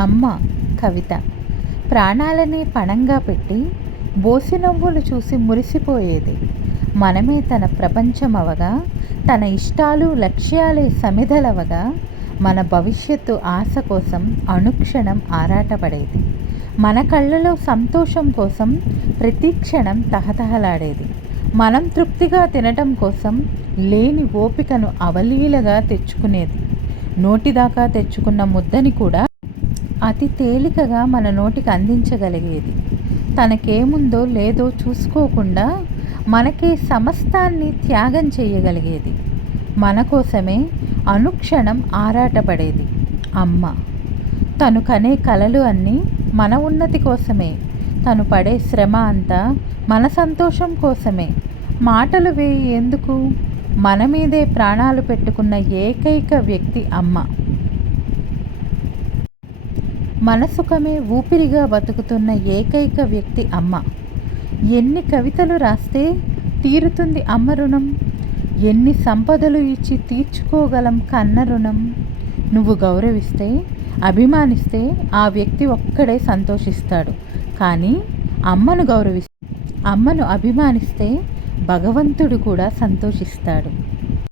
అమ్మ కవిత. ప్రాణాలని పణంగా పెట్టి బోసి నవ్వులు చూసి మురిసిపోయేది. మనమే తన ప్రపంచమవగా తన ఇష్టాలు లక్ష్యాలే సమిధలవగా మన భవిష్యత్తు ఆశ కోసం అనుక్షణం ఆరాటపడేది. మన కళ్ళలో సంతోషం కోసం ప్రతి క్షణం తహతహలాడేది. మనం తృప్తిగా తినటం కోసం లేని ఓపికను అవలీలగా తెచ్చుకునేది. నోటిదాకా తెచ్చుకున్న ముద్దని కూడా అతి తేలికగా మన నోటికి అందించగలిగేది. తనకేముందో లేదో చూసుకోకుండా మనకే సమస్తాన్ని త్యాగం చేయగలిగేది. మన కోసమే అనుక్షణం ఆరాటపడేది. అమ్మ! తను కనే కలలు అన్నీ మన ఉన్నతి కోసమే. తను పడే శ్రమ అంతా మన సంతోషం కోసమే. మాటలు వేయి ఎందుకు? మన మీదే ప్రాణాలు పెట్టుకున్న ఏకైక వ్యక్తి అమ్మ. మనసుకమే ఊపిరిగా బతుకుతున్న ఏకైక వ్యక్తి అమ్మ. ఎన్ని కవితలు రాస్తే తీరుతుంది అమ్మ రుణం. ఎన్ని సంపదలు ఇచ్చి తీర్చుకోగలం కన్న రుణం. నువ్వు గౌరవిస్తే అభిమానిస్తే ఆ వ్యక్తి ఒక్కడే సంతోషిస్తాడు. కానీ అమ్మను గౌరవిస్తే అమ్మను అభిమానిస్తే భగవంతుడు కూడా సంతోషిస్తాడు.